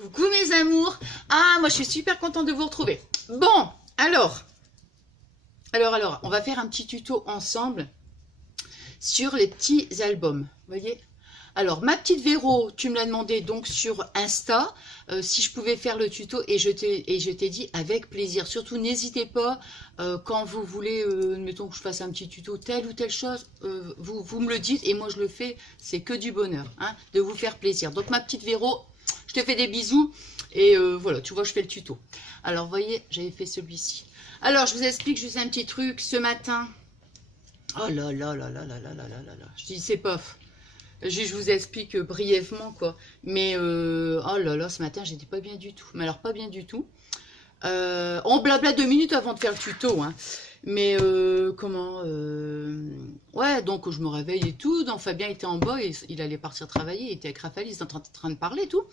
Coucou mes amours. Ah, moi je suis super contente de vous retrouver. Bon, alors, on va faire un petit tuto ensemble sur les petits albums. Vous voyez? Alors, ma petite Véro, tu me l'as demandé donc sur Insta, si je pouvais faire le tuto et je t'ai dit avec plaisir. Surtout, n'hésitez pas, quand vous voulez, mettons que je fasse un petit tuto, telle ou telle chose, vous me le dites et moi je le fais, c'est que du bonheur, hein, de vous faire plaisir. Donc, ma petite Véro, je te fais des bisous et voilà, tu vois, je fais le tuto. Alors, vous voyez, j'avais fait celui-ci. Alors, je vous explique juste un petit truc. Ce matin, oh là là là là là là là là là là, je dis c'est pas... Je vous explique brièvement, quoi. Mais, oh là là, ce matin, j'étais pas bien du tout. Mais alors, pas bien du tout. On blabla 2 minutes avant de faire le tuto, hein. Mais, ouais, donc je me réveille et tout. Donc, Fabien était en bas, et il allait partir travailler. Il était avec Raphaël, ils étaient en train de parler et tout.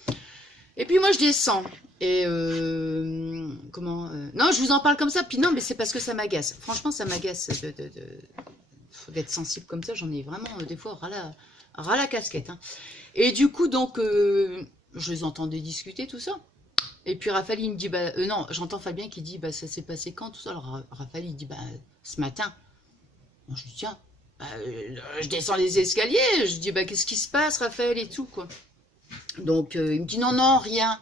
Et puis, moi, je descends. Et, non, je vous en parle comme ça. Puis non, mais c'est parce que ça m'agace. Franchement, ça m'agace d'être sensible comme ça. J'en ai vraiment, des fois, ras la casquette, hein. Et du coup, donc, je les entendais discuter, tout ça. Et puis Raphaël, il me dit, bah, non, j'entends Fabien qui dit, bah, ça s'est passé quand, tout ça. Alors Raphaël, il dit, bah, ce matin. Moi, je dis, tiens, bah, je descends les escaliers. Je dis, bah, qu'est-ce qui se passe, Raphaël, et tout, quoi. Donc, il me dit, non, non, rien.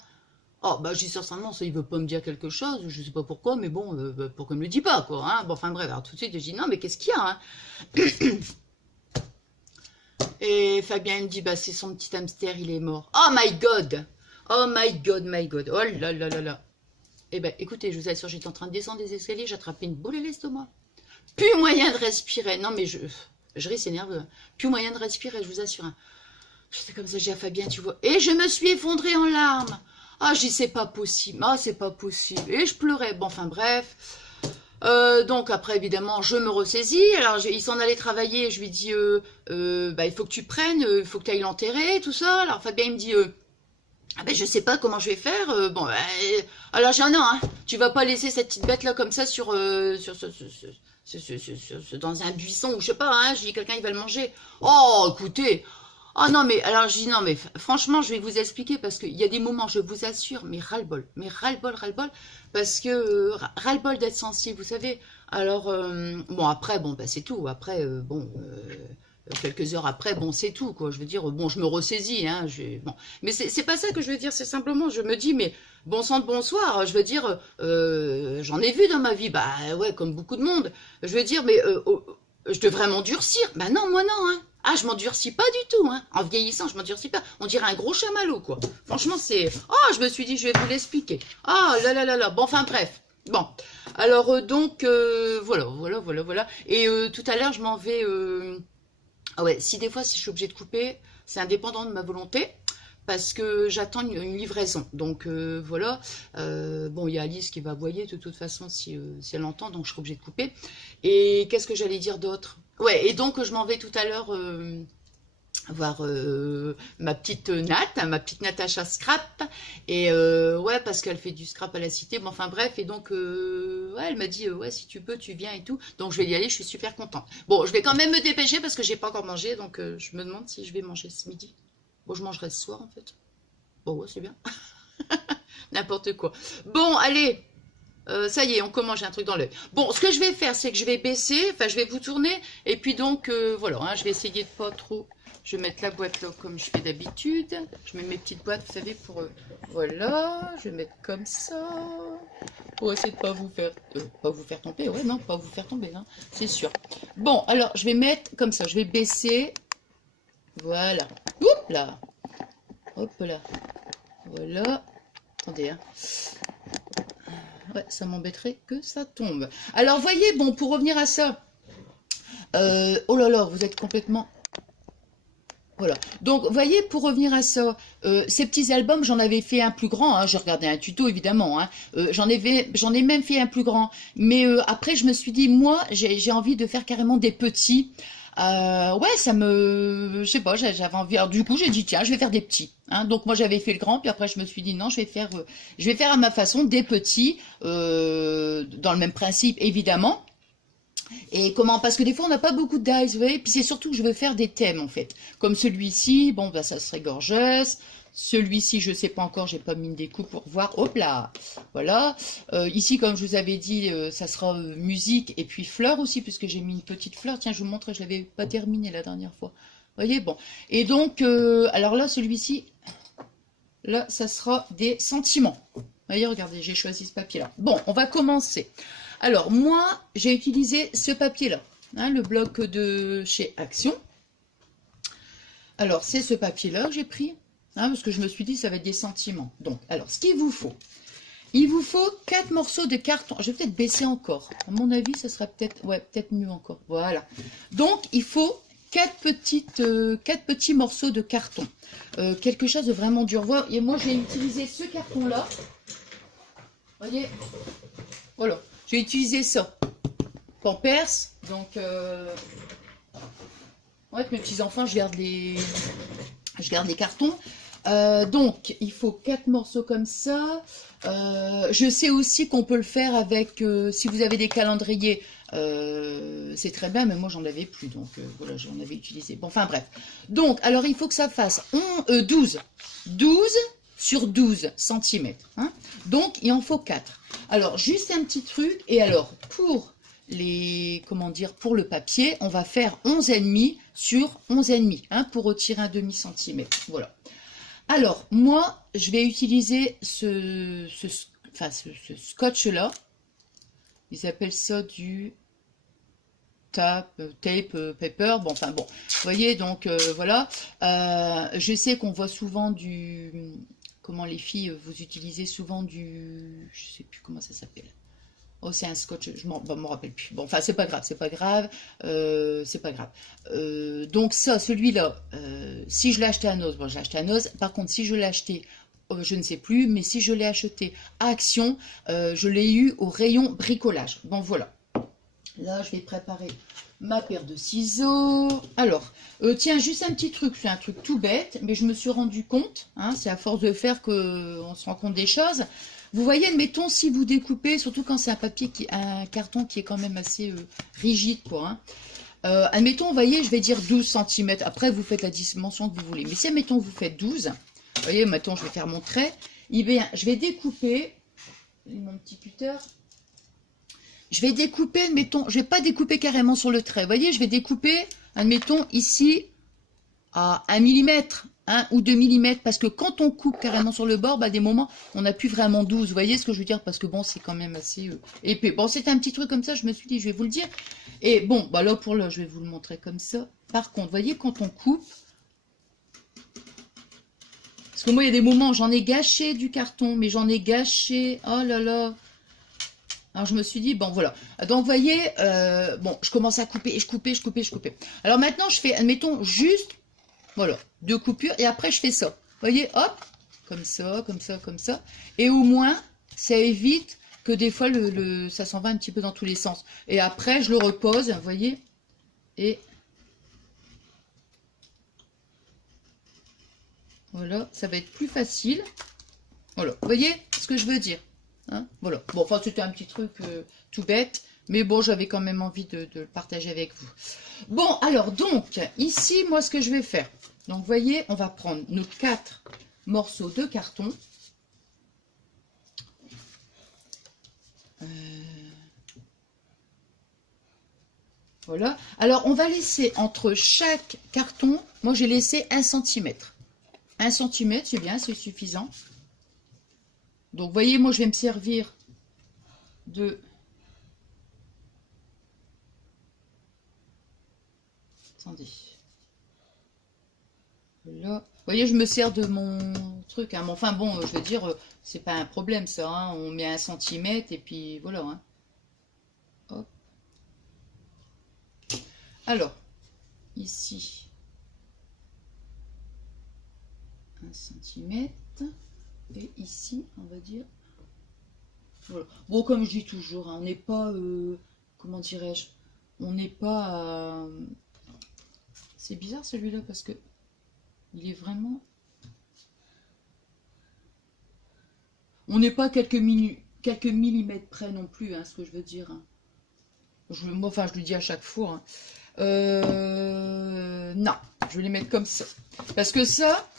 Oh, bah, je dis sincèrement, ça, il veut pas me dire quelque chose, je sais pas pourquoi, mais bon, pourquoi il me le dit pas, quoi, hein. Bon, enfin, bref, alors tout de suite, je dis, non, mais qu'est-ce qu'il y a, hein. Et Fabien il me dit, bah c'est son petit hamster, il est mort. Oh my god! Oh my god, my god. Oh là là là là. Eh ben écoutez, je vous assure, j'étais en train de descendre des escaliers, j'attrapais une boule à l'estomac. Plus moyen de respirer. Non mais je ris, c'est nerveux. Plus moyen de respirer, je vous assure. J'étais comme ça, j'ai à Fabien, tu vois. Et je me suis effondrée en larmes. Ah, je dis, c'est pas possible. Ah, c'est pas possible. Et je pleurais. Bon, enfin bref. Donc après évidemment je me ressaisis, alors il s'en allait travailler, je lui dis bah, il faut que tu prennes, il faut que tu ailles l'enterrer, tout ça. Alors Fabien il me dit ah ben je sais pas comment je vais faire, bon alors j'ai un non, hein, tu vas pas laisser cette petite bête là comme ça dans un buisson ou je sais pas, hein, je dis quelqu'un il va le manger. Oh écoutez, oh non mais alors je dis non mais franchement je vais vous expliquer parce qu'il y a des moments je vous assure mais ras-le-bol, ras-le-bol parce que ras-le-bol d'être sensible, vous savez. Alors bon après bon bah c'est tout, après quelques heures après bon c'est tout quoi, je veux dire bon je me ressaisis, hein, bon mais c'est pas ça que je veux dire, c'est simplement je me dis mais bon sang de bonsoir, je veux dire j'en ai vu dans ma vie, bah ouais comme beaucoup de monde, je veux dire mais je devrais m'endurcir, bah non moi non, hein. Ah, je m'endurcis pas du tout, hein. En vieillissant, je m'endurcis pas. On dirait un gros chamallow, quoi. Franchement, c'est... Oh, je me suis dit, je vais vous l'expliquer. Ah, là, là, là, là. Bon, enfin, bref. Bon. Alors, donc, voilà. Et tout à l'heure, je m'en vais... Ah ouais, si des fois, si je suis obligée de couper, c'est indépendant de ma volonté. Parce que j'attends une livraison. Donc, voilà. Bon, il y a Alice qui va aboyer, de toute façon, si elle entend. Donc, je serai obligée de couper. Et qu'est-ce que j'allais dire d'autre? Ouais, et donc je m'en vais tout à l'heure voir ma petite Nat, hein, ma petite Natacha Scrap. Et ouais, parce qu'elle fait du scrap à la cité. Bon, enfin bref, et donc ouais, elle m'a dit ouais, si tu peux, tu viens et tout. Donc je vais y aller, je suis super contente. Bon, je vais quand même me dépêcher parce que j'ai pas encore mangé. Donc je me demande si je vais manger ce midi. Bon, je mangerai ce soir en fait. Bon, ouais, c'est bien. N'importe quoi. Bon, allez. Ça y est, on commence, j'ai un truc dans l'œil. Bon, ce que je vais faire, c'est que je vais baisser, enfin, je vais vous tourner, et puis donc, voilà, hein, je vais essayer de pas trop... Je vais mettre la boîte là, comme je fais d'habitude. Je mets mes petites boîtes, vous savez, pour... voilà, je vais mettre comme ça, pour essayer de pas vous faire tomber, ouais, non, pas vous faire tomber, hein, c'est sûr. Bon, alors, je vais mettre comme ça, je vais baisser, voilà, hop là, voilà, attendez, hein. Ouais, ça m'embêterait que ça tombe. Alors, voyez, bon, pour revenir à ça, oh là là, vous êtes complètement... Voilà. Donc, voyez, pour revenir à ça, ces petits albums, j'en avais fait un plus grand, hein, j'ai regardé un tuto, évidemment, hein, j'en ai même fait un plus grand. Mais après, je me suis dit, moi, j'ai envie de faire carrément des petits. Ouais, je sais pas, j'avais envie. Alors, du coup, j'ai dit, tiens, je vais faire des petits. Hein. Donc, moi, j'avais fait le grand, puis après, je me suis dit, non, je vais faire à ma façon des petits, dans le même principe, évidemment. Et comment? Parce que des fois, on n'a pas beaucoup de dice, vous voyez. Puis c'est surtout que je veux faire des thèmes, en fait. Comme celui-ci, bon, bah, ça serait gorgeous. Celui-ci, je ne sais pas encore, j'ai pas mis une découpe pour voir. Hop là, voilà. Ici, comme je vous avais dit, ça sera musique et puis fleurs aussi, puisque j'ai mis une petite fleur. Tiens, je vous montre, je l'avais pas terminé la dernière fois. Vous voyez, bon. Et donc, alors là, celui-ci, là, ça sera des sentiments. Vous voyez, regardez, j'ai choisi ce papier-là. Bon, on va commencer. Alors, moi, j'ai utilisé ce papier-là, hein, le bloc de chez Action. Alors, c'est ce papier-là que j'ai pris, hein, parce que je me suis dit, ça va être des sentiments. Donc, alors, ce qu'il vous faut, il vous faut 4 morceaux de carton. Je vais peut-être baisser encore. À mon avis, ça sera peut-être, ouais, peut-être mieux encore. Voilà. Donc, il faut 4 petits morceaux de carton. Quelque chose de vraiment dur. Et moi, j'ai utilisé ce carton-là. Vous voyez, voilà. J'ai utilisé ça. Pampers. Donc, ouais, mes petits-enfants, je garde les cartons. Donc, il faut 4 morceaux comme ça. Je sais aussi qu'on peut le faire avec, si vous avez des calendriers, c'est très bien, mais moi, j'en avais plus. Donc, voilà, j'en avais utilisé. Bon, enfin, bref. Donc, alors, il faut que ça fasse 12 sur 12 cm. Hein. Donc, il en faut 4. Alors, juste un petit truc. Et alors, pour pour le papier, on va faire 11,5 sur 11,5 hein, pour retirer un demi-centimètre. Voilà. Alors, moi, je vais utiliser ce scotch-là. Ils appellent ça du tape, paper. Bon, enfin bon. Vous voyez, donc, voilà. Je sais qu'on voit souvent comment les filles, vous utilisez souvent du... Je sais plus comment ça s'appelle. Oh, c'est un scotch, je m'en rappelle plus. Bon, enfin, c'est pas grave, c'est pas grave. C'est pas grave. Donc ça, celui-là, si je l'ai acheté à Noz, bon, j'ai acheté à Noz. Par contre, si je l'ai acheté, je ne sais plus, mais si je l'ai acheté à Action, je l'ai eu au rayon bricolage. Bon, voilà. Là, je vais préparer ma paire de ciseaux. Alors, tiens, juste un petit truc, c'est un truc tout bête, mais je me suis rendu compte, hein, c'est à force de faire qu'on se rend compte des choses. Vous voyez, admettons, si vous découpez, surtout quand c'est un carton qui est quand même assez rigide, quoi. Hein. Admettons, vous voyez, je vais dire 12 cm. Après, vous faites la dimension que vous voulez. Mais si, admettons, vous faites 12, vous voyez, maintenant, je vais faire mon trait. Eh bien, je vais découper, mon petit cutter, je vais découper, admettons, je vais pas découper carrément sur le trait. Vous voyez, je vais découper, admettons, ici, à 1 mm, 1 ou 2 mm, parce que quand on coupe carrément sur le bord, bah, des moments, on n'a plus vraiment 12. Vous voyez ce que je veux dire? Parce que bon, c'est quand même assez épais. Bon, c'était un petit truc comme ça, je me suis dit, je vais vous le dire. Et bon, bah là, pour là, je vais vous le montrer comme ça. Par contre, vous voyez, quand on coupe, parce que moi, il y a des moments, j'en ai gâché du carton, mais j'en ai gâché, oh là là. Alors, je me suis dit, bon, voilà. Donc, vous voyez, bon, je commence à couper, et je coupais. Alors, maintenant, je fais, admettons, juste, voilà, 2 coupures, et après, je fais ça. Vous voyez, hop, comme ça, comme ça, comme ça. Et au moins, ça évite que des fois, ça s'en va un petit peu dans tous les sens. Et après, je le repose, vous voyez, et voilà, ça va être plus facile. Voilà, vous voyez ce que je veux dire? Hein, voilà. Bon, enfin, c'était un petit truc tout bête, mais bon, j'avais quand même envie de le partager avec vous. Bon, alors, donc, ici, moi, ce que je vais faire, donc, vous voyez, on va prendre nos 4 morceaux de carton. Voilà. Alors, on va laisser entre chaque carton, moi, j'ai laissé 1 cm. 1 cm, c'est bien, c'est suffisant. Donc, vous voyez, moi, je vais me servir de... Attendez. Là. Vous voyez, je me sers de mon truc. Hein. Enfin, bon, je veux dire, c'est pas un problème, ça. Hein. On met 1 cm et puis voilà. Hein. Hop. Alors, ici, 1 cm. Et ici, on va dire... Voilà. Bon, comme je dis toujours, hein, on n'est pas... comment dirais-je? On n'est pas... C'est bizarre celui-là parce que il est vraiment... On n'est pas quelques millimètres près non plus, hein, ce que je veux dire. Hein. Moi, enfin, je le dis à chaque fois. Hein. Non, je vais les mettre comme ça. Parce que ça...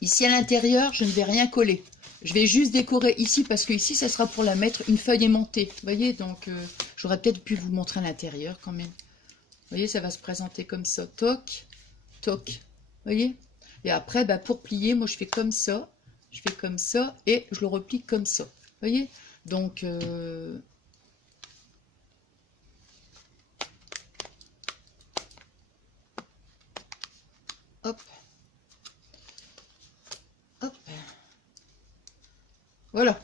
Ici à l'intérieur, je ne vais rien coller. Je vais juste décorer ici parce que ici, ça sera pour la mettre une feuille aimantée. Vous voyez, donc j'aurais peut-être pu vous montrer à l'intérieur quand même. Vous voyez, ça va se présenter comme ça. Toc, toc. Vous voyez? Et après, bah, pour plier, moi, je fais comme ça. Je fais comme ça et je le replie comme ça. Vous voyez? Donc, hop. Hop. Voilà.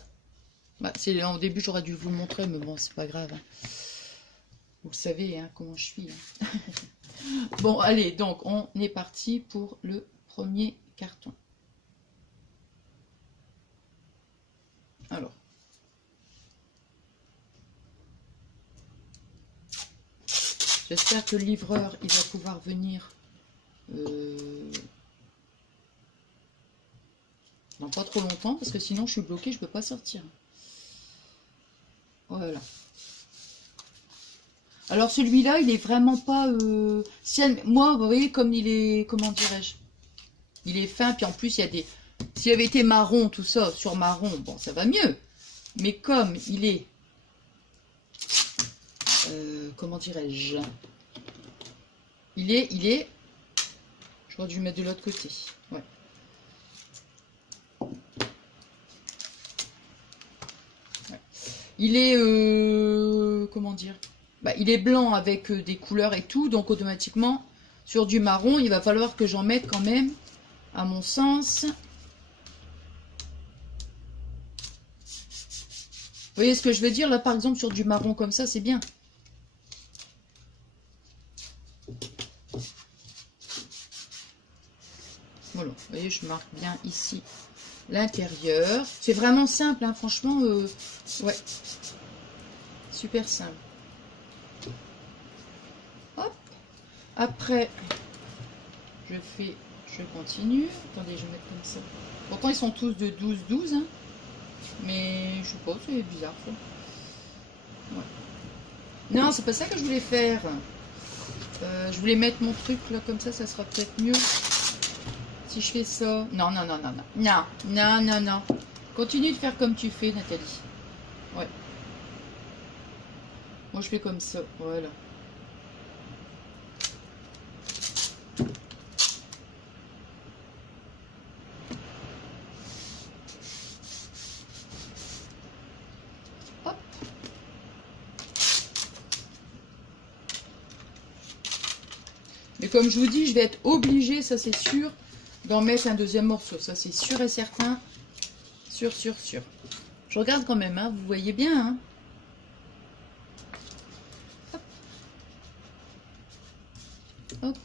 Bah, au début, j'aurais dû vous le montrer, mais bon, c'est pas grave. Hein. Vous savez hein, comment je suis. Hein. Bon, allez, donc, on est parti pour le premier carton. Alors. J'espère que le livreur, il va pouvoir venir dans pas trop longtemps, parce que sinon, je suis bloquée, je peux pas sortir. Voilà. Alors celui-là, il est vraiment pas... moi, vous voyez, comme il est... Comment dirais-je? Il est fin, puis en plus, il y a des... S'il avait été marron, tout ça, sur marron, bon, ça va mieux. Mais comme il est... comment dirais-je? Il est... Je crois que je vais le mettre de l'autre côté. Ouais. Ouais. Il est... comment dire? Bah, il est blanc avec des couleurs et tout, donc automatiquement, sur du marron, il va falloir que j'en mette quand même, à mon sens. Vous voyez ce que je veux dire? Là, par exemple, sur du marron comme ça, c'est bien. Voilà, vous voyez, je marque bien ici l'intérieur. C'est vraiment simple, hein, franchement, ouais. Super simple. Hop. Après, je continue. Attendez, je vais mettre comme ça. Pourtant, ils sont tous de 12-12, hein. Mais je sais pas, c'est bizarre ça. Ouais. Non, c'est pas ça que je voulais faire. Je voulais mettre mon truc là comme ça sera peut-être mieux. Si je fais ça. Non, non, non, non, non. Non, non, non, non. Continue de faire comme tu fais, Nathalie. Ouais. Moi, je fais comme ça. Voilà. Hop. Mais comme je vous dis, je vais être obligée, ça c'est sûr, d'en mettre un deuxième morceau. Ça c'est sûr et certain. Sûr, sûr, sûr. Je regarde quand même, hein. Vous voyez bien, hein. Hop. Hop.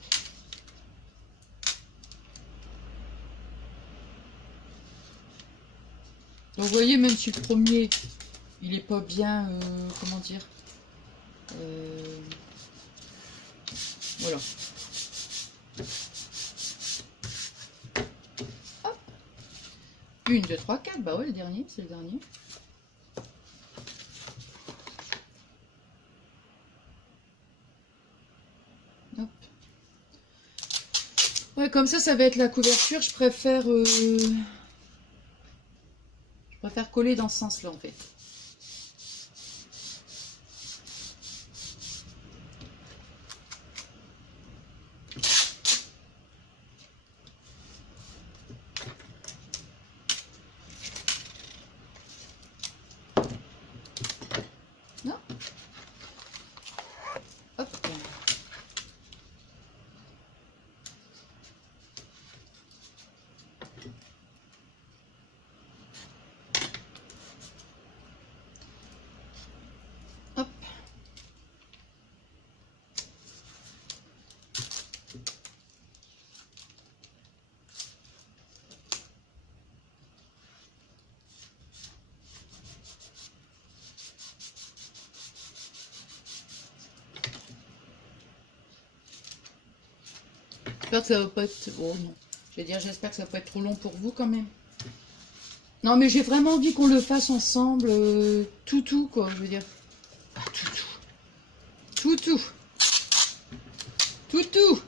Donc vous voyez, même si le premier, il est pas bien, comment dire, voilà. Hop. 1, 2, 3, 4, bah ouais, le dernier, c'est le dernier. Hop. Ouais, comme ça va être la couverture, je préfère coller dans ce sens-là, en fait. Non. Hop. Hop. J'espère que ça va pas être... Oh non. Je vais dire, j'espère que ça va pas être trop long pour vous quand même. Non, mais j'ai vraiment envie qu'on le fasse ensemble. Tout, quoi, je veux dire. Ah, tout. Tout. Tout.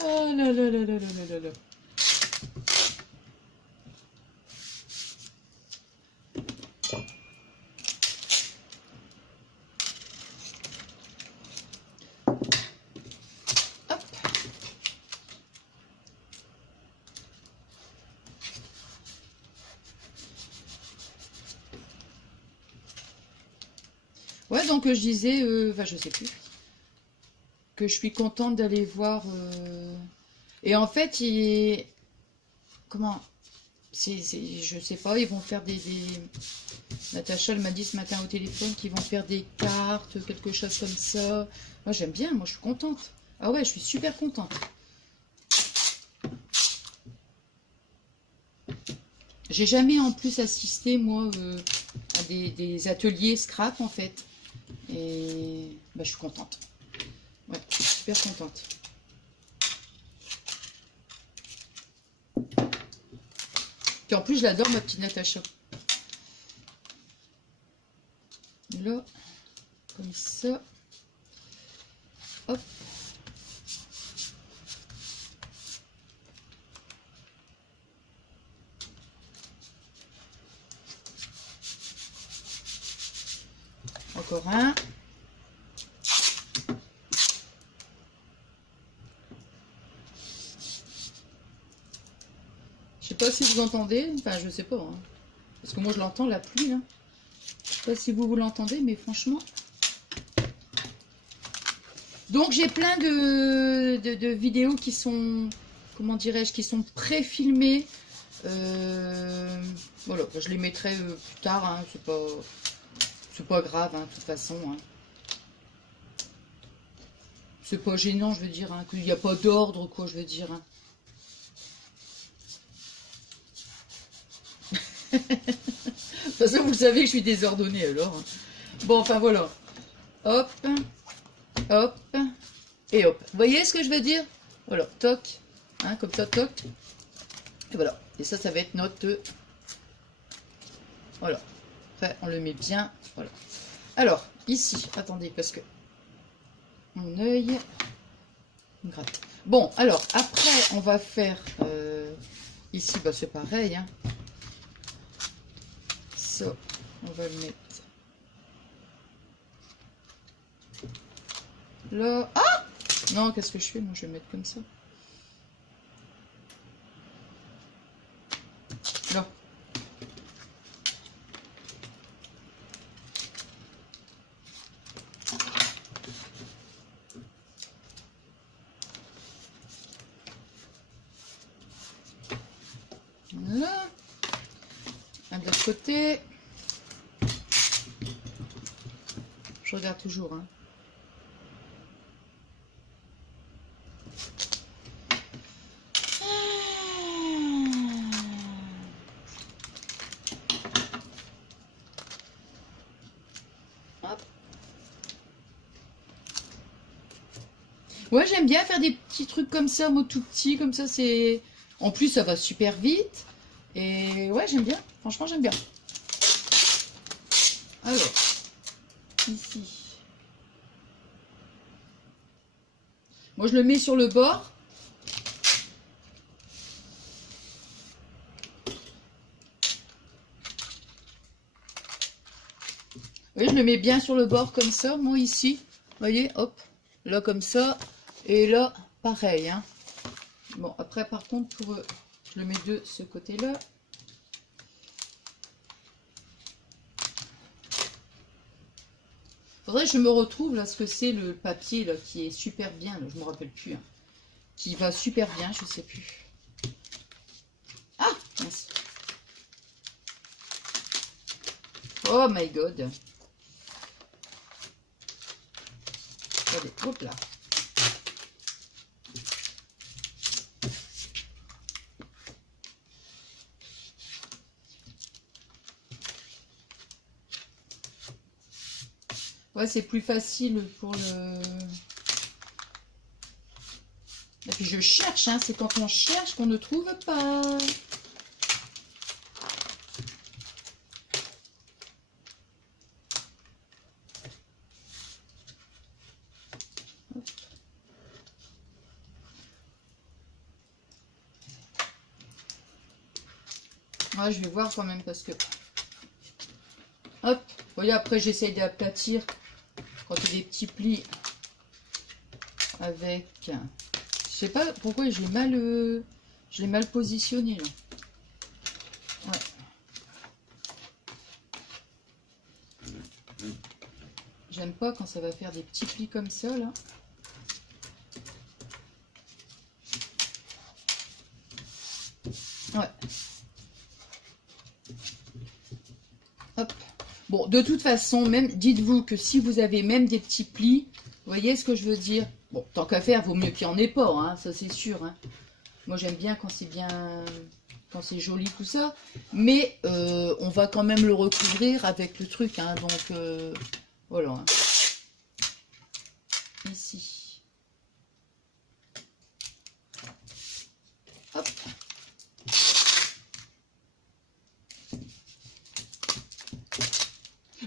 Oh là là là là là là là là. Hop. Ouais, donc je disais, enfin je sais plus, que je suis contente d'aller voir. Et en fait, comment? Je sais pas, ils vont faire Natacha, elle m'a dit ce matin au téléphone qu'ils vont faire des cartes, quelque chose comme ça. Moi j'aime bien, moi je suis contente. Ah ouais, je suis super contente. J'ai jamais en plus assisté, moi, à des ateliers scrap en fait. Et bah, je suis contente. Ouais, je suis super contente. Puis en plus, je l'adore, ma petite Natacha. Là, comme ça. Hop. Encore un. Je sais pas si vous entendez. Enfin, je sais pas. Hein. Parce que moi, je l'entends, la pluie. Là. Je sais pas si vous l'entendez, mais franchement... Donc, j'ai plein de vidéos qui sont... Comment dirais-je? Qui sont pré-filmées. Voilà, je les mettrai plus tard. Hein, c'est pas grave, hein, de toute façon. Hein. C'est pas gênant, je veux dire, hein, qu'il n'y a pas d'ordre, quoi, je veux dire. Hein. De toute façon, vous savez que je suis désordonnée, alors. Hein. Bon, enfin, voilà. Hop, hop, et hop. Vous voyez ce que je veux dire? Voilà, toc. Hein, comme ça, toc. Et voilà. Et ça va être notre... Voilà. Après, on le met bien. Voilà. Alors, ici, attendez, parce que... Mon œil... Gratte. Bon, alors, après, on va faire... ici, bah, c'est pareil. Hein. Ça, on va le mettre... Là... Ah! Non, qu'est-ce que je fais? Moi, je vais mettre comme ça. Là. Voilà. Un de l'autre côté. Je regarde toujours. Hein. Hop. Ouais, j'aime bien faire des petits trucs comme ça, moi tout petit, comme ça, c'est... En plus, ça va super vite. Et ouais, j'aime bien. Franchement, j'aime bien. Alors, ici. Moi, je le mets sur le bord. Oui, je le mets bien sur le bord comme ça, moi ici. Vous voyez, hop. Là, comme ça. Et là, pareil. Hein. Bon, après, par contre, je le mets de ce côté-là. Faudrait que je me retrouve là, ce que c'est le papier là, qui est super bien. Là, je me rappelle plus. Hein. Qui va super bien, je sais plus. Ah, merci. Oh my god. Allez, hop là. Ouais, c'est plus facile pour le... Et puis je cherche, hein, c'est quand on cherche qu'on ne trouve pas. Ouais, je vais voir quand même parce que... Hop, vous voyez, après j'essaye d'aplatir quand il y a des petits plis avec... Je sais pas pourquoi je l'ai mal positionné là. Ouais. J'aime pas quand ça va faire des petits plis comme ça là. Ouais. Hop. Bon, de toute façon, même dites-vous que si vous avez même des petits plis, vous voyez ce que je veux dire? Bon, tant qu'à faire, vaut mieux qu'il n'y en ait pas, hein, ça c'est sûr. Hein. Moi j'aime bien quand c'est bien, quand c'est joli tout ça. Mais on va quand même le recouvrir avec le truc, hein, donc voilà. Hein. Ici. Hop.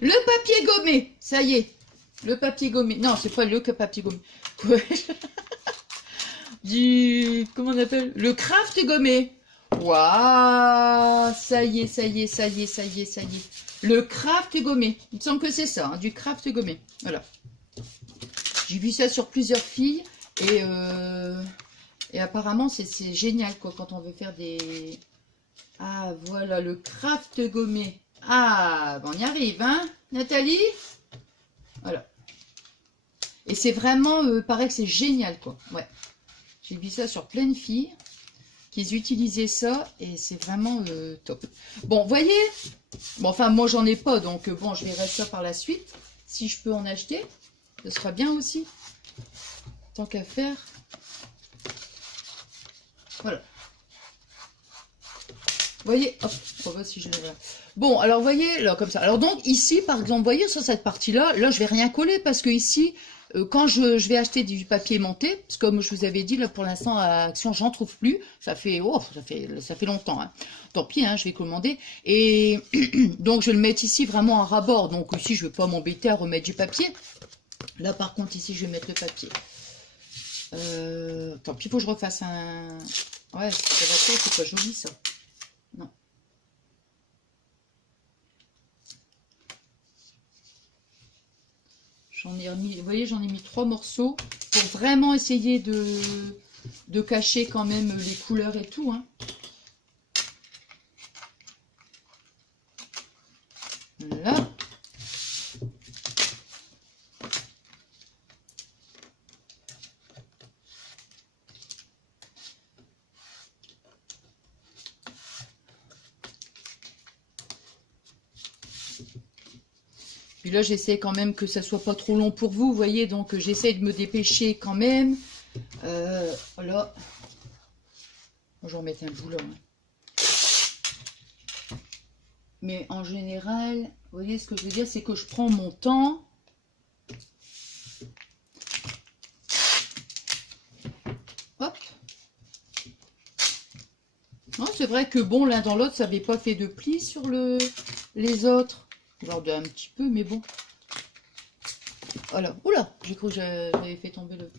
Le papier gommé, ça y est. Le papier gommé. Non, c'est pas le papier gommé. Comment on appelle? Le craft gommé. Waouh, ça y est, ça y est, ça y est, ça y est, ça y est. Le craft gommé. Il me semble que c'est ça, hein, du craft gommé. Voilà. J'ai vu ça sur plusieurs filles et apparemment c'est génial quoi quand on veut faire des... Ah voilà, le craft gommé. Ah, bon, on y arrive, hein, Nathalie? Voilà. Et c'est vraiment, pareil que c'est génial, quoi. Ouais. J'ai vu ça sur plein de filles qui utilisaient ça et c'est vraiment top. Bon, vous voyez? Bon, enfin, moi, j'en ai pas, donc bon, je verrai ça par la suite. Si je peux en acheter, ce sera bien aussi. Tant qu'à faire. Voilà. Vous voyez? Hop, on va voir si je le vois. Bon, alors, vous voyez, là, comme ça. Alors, donc, ici, par exemple, vous voyez, sur cette partie-là, là, je vais rien coller parce que ici, quand je vais acheter du papier monté, parce que comme je vous avais dit, là, pour l'instant, à Action, j'en trouve plus. Ça fait longtemps. Hein. Tant pis, hein, je vais commander. Et donc, je vais le mettre ici vraiment en ras-bord. Donc, ici, je ne vais pas m'embêter à remettre du papier. Là, par contre, ici, je vais mettre le papier. Tant pis, il faut que je refasse un... Ouais, ça va faire, c'est pas joli, ça. Non. J'en ai remis, vous voyez, j'en ai mis 3 morceaux pour vraiment essayer de cacher quand même les couleurs et tout. Hein. Là. Puis là, j'essaie quand même que ça soit pas trop long pour vous, vous voyez, donc j'essaie de me dépêcher quand même. Voilà. Je vais en mettre un bout là. Mais en général, vous voyez ce que je veux dire, c'est que je prends mon temps. Hop. C'est vrai que bon, l'un dans l'autre, ça n'avait pas fait de plis sur les autres. Genre un petit peu, mais bon. Voilà. Oula, j'ai cru que j'avais fait tomber le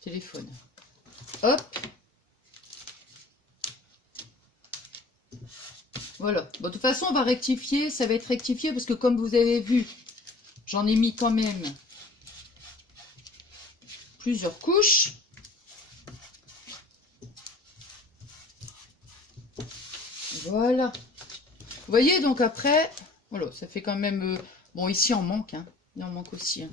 téléphone. Hop. Voilà. Bon, de toute façon, on va rectifier. Ça va être rectifié parce que comme vous avez vu, j'en ai mis quand même plusieurs couches. Voilà. Vous voyez, donc après, voilà, ça fait quand même... bon, ici, on manque, hein. Il en manque aussi. Hein.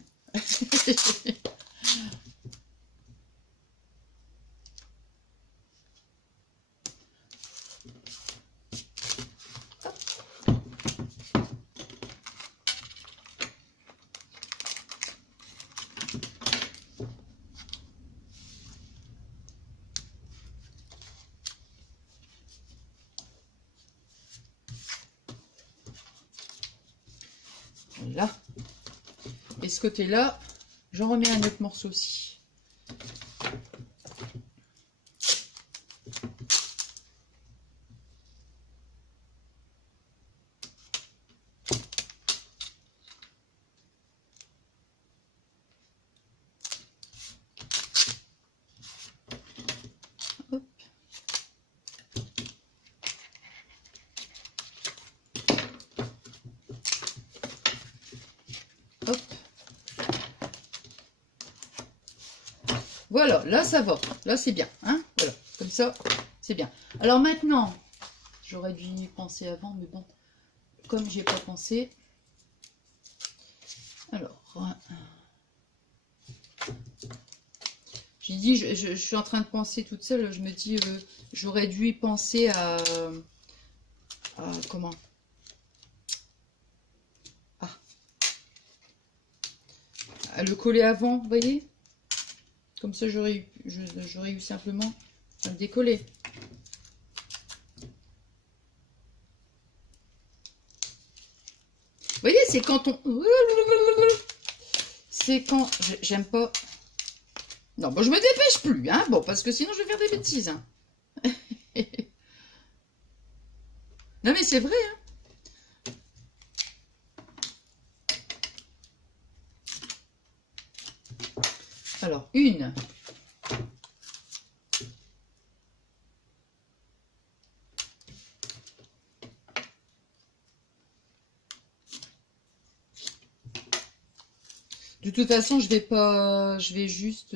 Voilà. Et ce côté-là, j'en remets un autre morceau aussi. Hop. Voilà, là ça va. Là c'est bien. Hein, voilà, comme ça, c'est bien. Alors maintenant, j'aurais dû y penser avant, mais bon, comme j'ai pas pensé. Alors, j'ai dit, je suis en train de penser toute seule. Je me dis, j'aurais dû y penser à comment? À le coller avant, vous voyez? Comme ça, j'aurais eu simplement à le décoller. Vous voyez, c'est quand on... C'est quand... J'aime pas... Non, bon, je me dépêche plus, hein. Bon, parce que sinon, je vais faire des bêtises, hein. Non, mais c'est vrai, hein. Alors, une... De toute façon, je vais pas, je vais juste,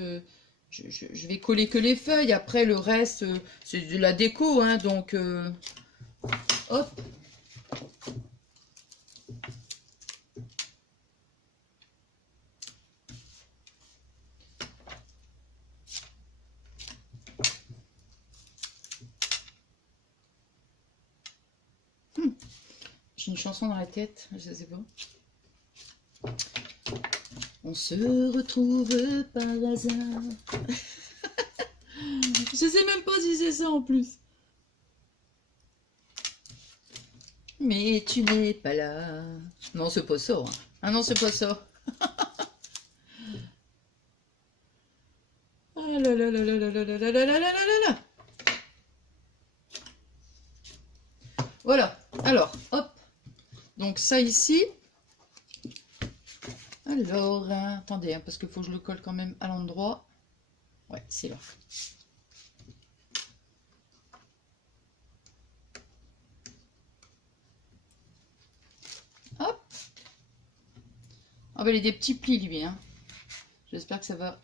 je vais coller que les feuilles. Après, le reste, c'est de la déco, hein. Donc, hop. J'ai une chanson dans la tête, je sais pas. On se retrouve par hasard. Je sais même pas si c'est ça en plus. Mais tu n'es pas là. Non, c'est pas ça. Hein. Ah non, c'est pas ça. Ah là là là là là là là là là là là là là. Voilà. Alors, hop. Donc ça ici. Alors, attendez, hein, parce qu'il faut que je le colle quand même à l'endroit. Ouais, c'est là. Hop. Ah ben, il y a des petits plis, lui. Hein. J'espère que ça va...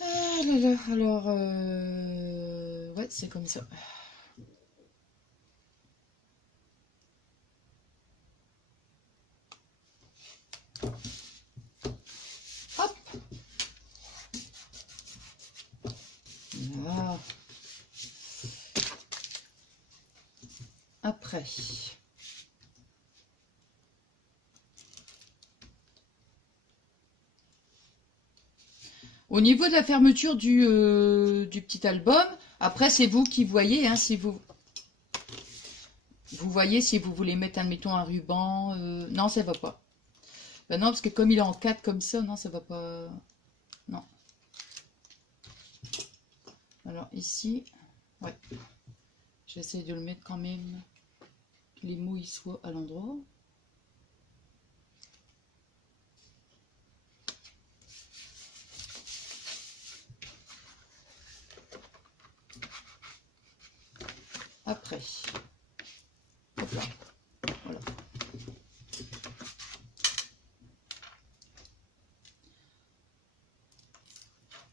Ah là là, alors... Ouais, c'est comme ça. Hop. Voilà. Après... Au niveau de la fermeture du petit album, après c'est vous qui voyez, hein, si vous voyez si vous voulez mettre, admettons, un ruban. Non, ça va pas. Ben non, parce que comme il est en 4 comme ça, non, ça va pas. Non. Alors ici, ouais. J'essaie de le mettre quand même, que les mots y soient à l'endroit. Après, hop là, voilà.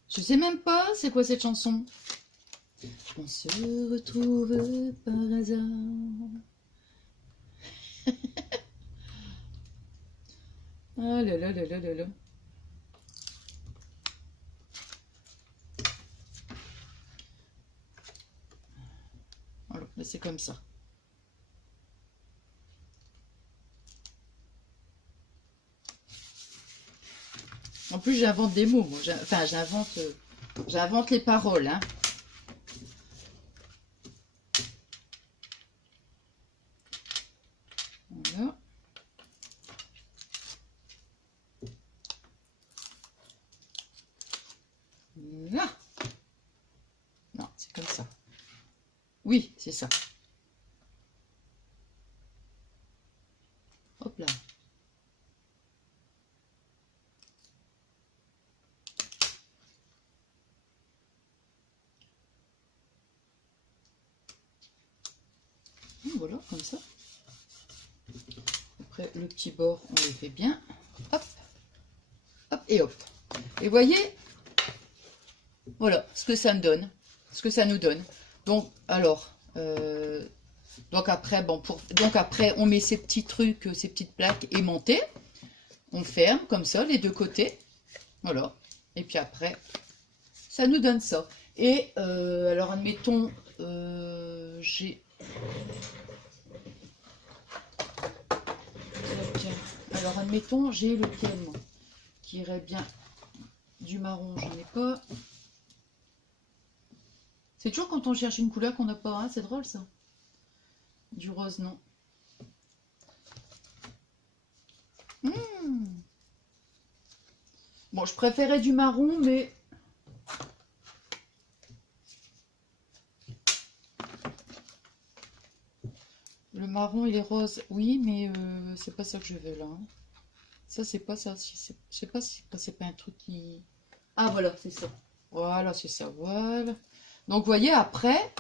Je sais même pas c'est quoi cette chanson. On se retrouve par hasard. Ah là là là là là là. Voilà, là c'est comme ça. En plus, j'invente des mots, moi. Enfin, j'invente les paroles, hein. Voilà. Là. Non, c'est comme ça. Oui, c'est ça. Hop là. Voilà, comme ça. Après, le petit bord, on le fait bien. Hop. et hop. Et voyez, voilà ce que ça me donne, ce que ça nous donne. Donc, alors, donc après, bon, donc après, on met ces petits trucs, ces petites plaques aimantées. On ferme comme ça, les deux côtés. Voilà. Et puis après, ça nous donne ça. Et alors, admettons, j'ai... Alors, admettons, j'ai lequel moi, qui irait bien du marron, j'en ai pas. C'est toujours quand on cherche une couleur qu'on n'a pas, hein, c'est drôle ça. Du rose, non. Bon, je préférais du marron, mais... Le marron, il est rose. Oui, mais c'est pas ça que je veux, là. Hein. Ça, c'est pas ça. Je sais pas si c'est pas un truc qui... Ah, voilà, c'est ça. Voilà, c'est ça, voilà. Donc, vous voyez, après,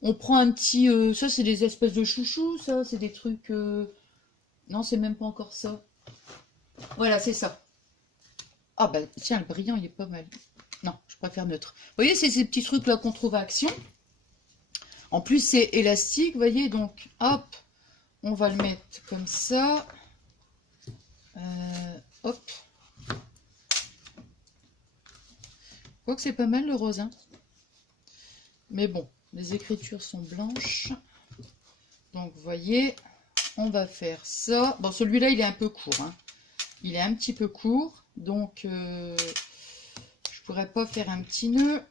on prend un petit... ça, c'est des espèces de chouchous, ça. C'est des trucs... Non, c'est même pas encore ça. Voilà, c'est ça. Ah, bah, tiens, le brillant, il est pas mal. Non, je préfère neutre. Vous voyez, c'est ces petits trucs-là qu'on trouve à Action. En plus, c'est élastique, vous voyez. Donc, hop, on va le mettre comme ça. Hop. Je crois que c'est pas mal, le rose, hein. Mais bon, les écritures sont blanches. Donc, vous voyez, on va faire ça. Bon, celui-là, il est un peu court. Hein. Il est un petit peu court. Donc, je pourrais pas faire un petit nœud.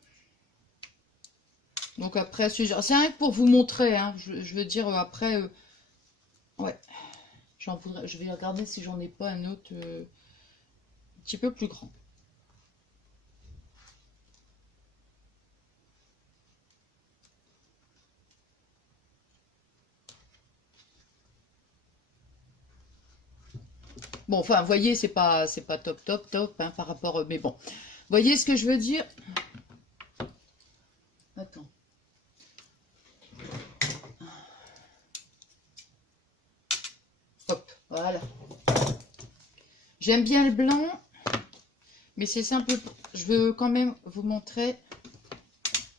Donc, après, c'est rien que pour vous montrer. Hein. Je veux dire, après, ouais. Je vais regarder si j'en ai pas un autre un petit peu plus grand. Bon, enfin, vous voyez, c'est pas top, hein, par rapport... mais bon, vous voyez ce que je veux dire? Attends. Hop, voilà. J'aime bien le blanc, mais c'est simple. Je veux quand même vous montrer.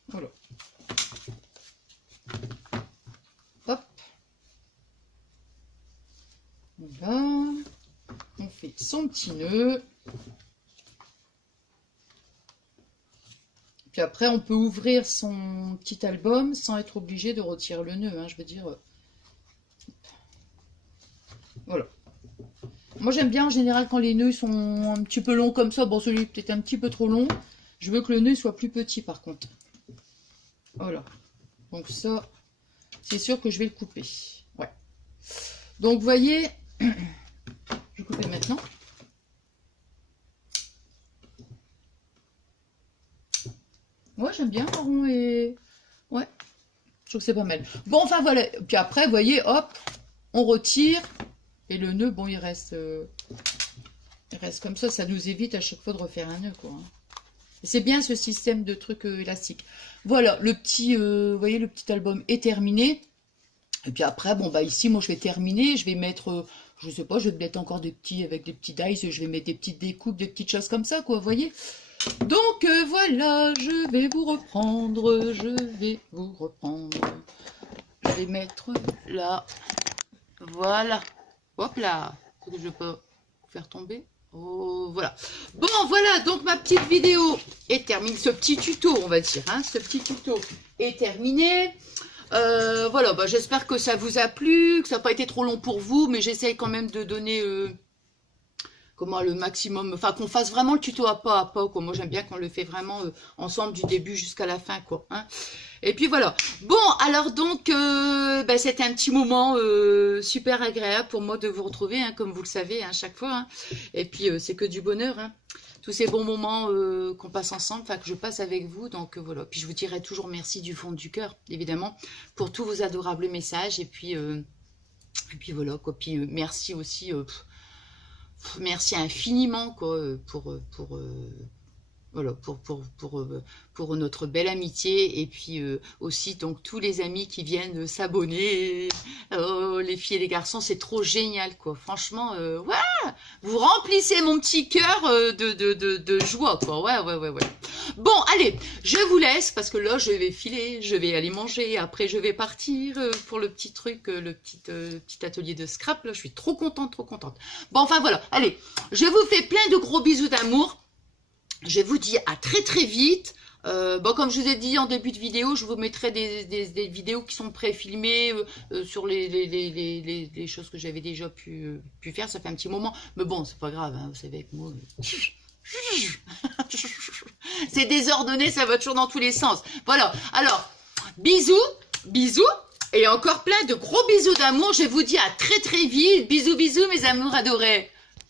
Voilà. Hop. Voilà. On fait son petit nœud. Puis après, on peut ouvrir son petit album sans être obligé de retirer le nœud. Hein, je veux dire. Voilà. Moi, j'aime bien en général quand les nœuds sont un petit peu longs comme ça. Bon, celui peut-être un petit peu trop long. Je veux que le nœud soit plus petit par contre. Voilà. Donc ça, c'est sûr que je vais le couper. Ouais. Donc, vous voyez, je vais couper maintenant. Ouais, j'aime bien marron et... Ouais, je trouve que c'est pas mal. Bon, enfin, voilà. Puis après, vous voyez, hop, on retire. Et le nœud, bon, il reste comme ça. Ça nous évite à chaque fois de refaire un nœud, quoi. C'est bien ce système de trucs élastiques. Voilà, le petit, vous voyez, le petit album est terminé. Et puis après, bon, bah ici, moi, je vais terminer. Je vais mettre, je sais pas, je vais mettre encore des petits, avec des petits dies. Je vais mettre des petites découpes, des petites choses comme ça, quoi, vous voyez. Donc, voilà, je vais vous reprendre. Je vais mettre là. Voilà. Hop là. Je ne vais pas faire tomber. Oh, voilà. Bon, voilà, donc ma petite vidéo est terminée. Ce petit tuto, on va dire, hein, ce petit tuto est terminé. Voilà, bah, j'espère que ça vous a plu, que ça n'a pas été trop long pour vous, mais j'essaye quand même de donner comment le maximum, enfin qu'on fasse vraiment le tuto à pas, quoi. Moi j'aime bien qu'on le fait vraiment ensemble du début jusqu'à la fin, quoi. Hein. Et puis voilà. Bon, alors donc, bah, c'était un petit moment super agréable pour moi de vous retrouver, hein, comme vous le savez, hein, chaque fois. Hein. Et puis c'est que du bonheur, hein. Tous ces bons moments qu'on passe ensemble, enfin que je passe avec vous. Donc voilà. Puis je vous dirai toujours merci du fond du cœur, évidemment, pour tous vos adorables messages. Et puis voilà, quoi. Puis merci aussi. Merci infiniment quoi, Voilà, pour notre belle amitié. Et puis aussi, donc, tous les amis qui viennent s'abonner. Oh, les filles et les garçons, c'est trop génial, quoi. Franchement, ouais, vous remplissez mon petit cœur de joie, quoi. Ouais. Bon, allez, je vous laisse parce que là, je vais filer, je vais aller manger. Après, je vais partir pour le petit truc, le petit atelier de scrap. Là, je suis trop contente, trop contente. Bon, enfin, voilà. Allez, je vous fais plein de gros bisous d'amour. Je vous dis à très très vite. Bon, comme je vous ai dit en début de vidéo, je vous mettrai des vidéos qui sont préfilmées sur les choses que j'avais déjà pu faire. Ça fait un petit moment. Mais bon, c'est pas grave, hein, vous savez, avec moi. C'est désordonné, ça va toujours dans tous les sens. Voilà. Alors, bisous, bisous. Et encore plein de gros bisous d'amour. Je vous dis à très très vite. Bisous, bisous, mes amours adorés.